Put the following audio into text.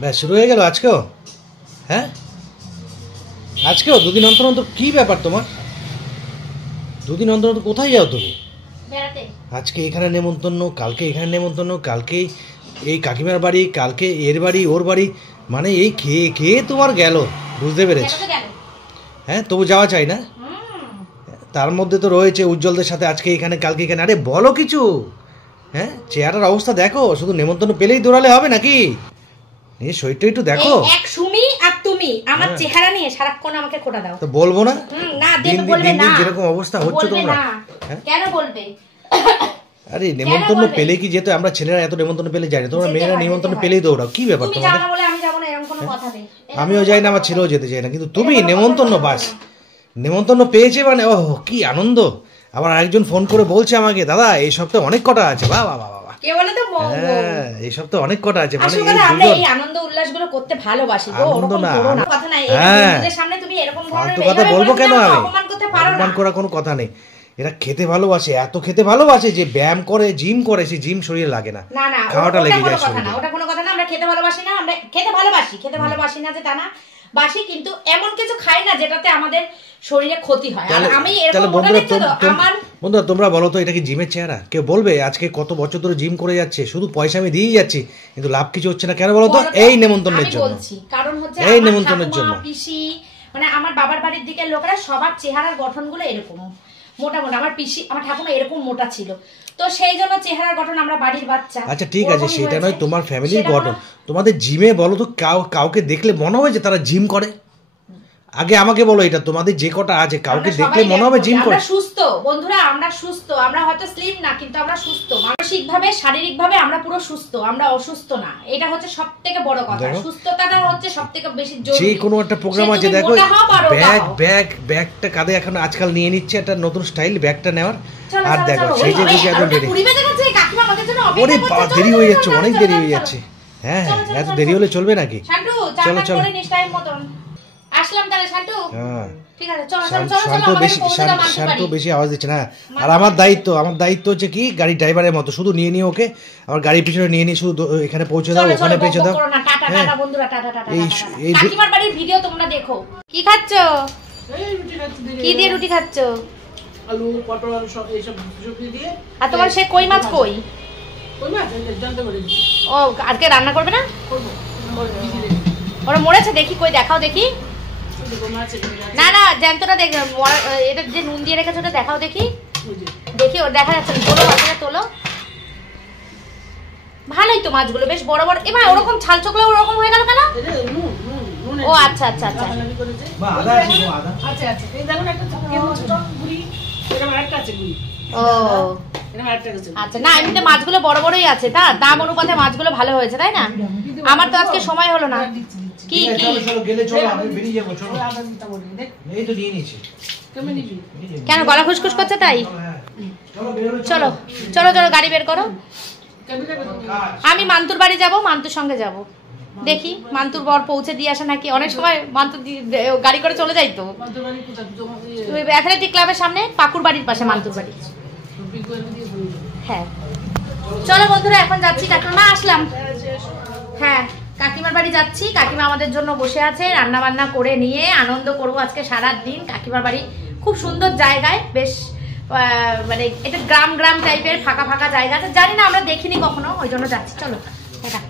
ব্যাস শুরু হয়ে গেল আজকেও? হ্যাঁ আজকেও দুদিন অন্তর অন্তর কি ব্যাপার তোমার? দুদিন অন্তর অন্তর কোথায় যাও তুমি? আজকে এখানে নেমন্তন্ন, কালকে এখানে নেমন্তন্ন, কালকে এই কাকিমার বাড়ি, কালকে এর বাড়ি ওর বাড়ি, মানে এই খেয়ে খেয়ে তোমার গেল, বুঝতে পেরেছি। হ্যাঁ তবু যাওয়া চাই না? তার মধ্যে তো রয়েছে উজ্জ্বলদের সাথে আজকে এখানে কালকে এখানে। আরে বলো কিছু। হ্যাঁ চেহারার অবস্থা দেখো, শুধু নেমন্তন্ন পেলেই দৌড়ালে হবে নাকি? এই শরীরটা একটু দেখো। এক সুমি আর তুমি আমার চেহারা নিয়ে সারাক্ষণ আমাকে খোটা দাও। তো বলবো না? না দেখো বলবে না। যেরকম অবস্থা হচ্ছে তোমরা। কেন বলবে? আরে নেমন্তন্ন পেলে কি যেত? আমরা ছেলেরা এত নেমন্তন্ন পেলে যাই না, তোমরা মেয়েরা নেমন্তন্ন পেলেই দৌড়াও, কি ব্যাপার তোমাদের? তুমি যাও না বলে আমি যাব না এরকম কোনো কথা নেই। আমিও যাই না, আমার ছেলেও যেতে চায় না, কিন্তু তুমি নেমন্তন্ন বাস নেমন্তন্ন পেয়েছে মানে ওহ কি আনন্দ। আবার আরেকজন ফোন করে বলছে আমাকে, দাদা এই সপ্তাহে অনেক কটা আছে। বাহ বাহ বাহ বাহ, কে বলে তো? হ্যাঁ এই সপ্তাহে অনেক কটা আছে, মানে আমরা এই আনন্দ উল্লাসগুলো করতে ভালোবাসি গো, ওরকম করো না। কথা নাই, বন্ধুদের সামনে তুমি এরকম ধরনের কথা বলবো কেন? আমি অপমান করতে পারো না। অপমান করার কোনো কথা নেই। এরা খেতে ভালোবাসে, এত খেতে ভালোবাসে যে ব্যায়াম করে, জিম করে, সেই জিম শরীরে লাগে না, খাওয়াটা লেগে যায় শরীরে। ওটা কোনো কথা না। আমরা খেতে ভালোবাসি না, আমরা খেতে ভালোবাসি না যে তা না, বাসি, কিন্তু এমন কিছু খাই না যেটাতে আমাদের শরীরে ক্ষতি হয়। আর আমি এরকম বন্ধুরা তোমরা বলো তো, এটা কি জিমের চেহারা? কেউ বলবে আজকে কত বছর ধরে জিম করে যাচ্ছে, শুধু পয়সা আমি দিয়েই যাচ্ছি, কিন্তু লাভ কিছু হচ্ছে না। কেন বলো তো? এই নেমন্তন্নের জন্য বলছি। কারণ হচ্ছে এই নেমন্তন্নের জন্য পিসি, মানে আমার বাবার বাড়ির দিকের লোকেরা সবার চেহারার গঠনগুলো এরকম মোটা মোটা। আমার পিসি, আমার ঠাকুমা এরকম মোটা ছিল, তো সেই জন্য চেহারার গঠন আমরা বাড়ির বাচ্চা। আচ্ছা ঠিক আছে, সেটা নয়, তোমার ফ্যামিলির গঠন। তোমাদের জিমে বলো তো, কাউকে দেখলে মনে হয় যে তারা জিম করে? আগে আমাকে বলো, এটা তোমাদের যে কটা আছে কাউকে দেখলে মনে হবে জিম করে? আমরা সুস্থ বন্ধুরা, আমরা সুস্থ। আমরা হয়তো স্লিম না, কিন্তু আমরা সুস্থ। মানসিকভাবে, শারীরিকভাবে আমরা পুরো সুস্থ, আমরা অসুস্থ না। এটা হচ্ছে সবথেকে বড় কথা। সুস্থতাটা হচ্ছে সবথেকে বেশি জরুরি। যে কোনো একটা প্রোগ্রাম আছে দেখো, ব্যাগটা কাঁধে এখন আজকাল নিয়ে নিচ্ছে, একটা নতুন স্টাইল ব্যাগটা নেওয়ার। আর দেখো সেই যে একদম রেডি। ওরে বাবা, দেরি হয়ে যাচ্ছে, অনেক দেরি হয়ে যাচ্ছে। হ্যাঁ এত দেরি হলে চলবে নাকি? চলো চলো আসলাম তাহলে শান্টু। ঠিক আছে চলো চলো চলো। শান্টু বেশি আওয়াজ দিচ্ছে না। আর আমার দায়িত্ব হচ্ছে কি, গাড়ি ড্রাইভারের মতো শুধু নিয়ে নিয়ে ওকে আমার গাড়ির পিছনে নিয়ে শুধু এখানে পৌঁছে দাও, ওখানে পৌঁছে দাও। টাটা বন্ধুরা, টাটা টাটা। এই কাকিমার বাড়ির ভিডিও তোমরা দেখো। কি খাচ্ছো? কি দিয়ে রুটি খাচ্ছো? আলু পটল এইসব সবজি দিয়ে। আর তোমার সে কই মাছ কই? কই মাছ জানতে পারি। ও আজকে রান্না করবে না? করব। ওরা মরেছে দেখি, কই দেখাও দেখি। না না জ্যান্তটা দেখ, এটা যে নুন দিয়ে রেখেছো ওটা দেখাও দেখি। দেখি ওর দেখা যাচ্ছে না, তোলো মাছটা তোলো। ভালোই তো মাছগুলো, বেশ বড় বড়। এবার ওরকম ছাল চোখলা ওরকম হয়ে গেল কেন? ও আচ্ছা আচ্ছা আচ্ছা। ও আচ্ছা, না এমনিতে মাছগুলো বড় বড়ই আছে, তা দাম অনুপাতে মাছগুলো ভালো হয়েছে তাই না? আমার তো আজকে সময় হলো না। কি কি কেন গলা খুশখুশ করছে তাই? চলো চলো চলো গাড়ি বের করো। আমি মান্তুর বাড়ি যাব, মান্তুর সঙ্গে যাব। দেখি মান্তুর বর পৌঁছে দিয়ে আসে নাকি। অনেক সময় মান্তু গাড়ি করে চলে যাই তো। অ্যাথলেটিক ক্লাবের সামনে, পাকুর বাড়ির পাশে মান্তুর বাড়ি। হ্যাঁ চলো বন্ধুরা, এখন যাচ্ছি। কাকিমা আসলাম। হ্যাঁ কাকিমার বাড়ি যাচ্ছি। কাকিমা আমাদের জন্য বসে আছে, রান্না বান্না করে নিয়ে আনন্দ করবো আজকে সারা দিন। কাকিমার বাড়ি খুব সুন্দর জায়গায়, বেশ মানে এটা গ্রাম টাইপের ফাঁকা ফাঁকা জায়গা আছে, জানি না আমরা দেখিনি কখনো, ওই জন্য যাচ্ছি। চলো।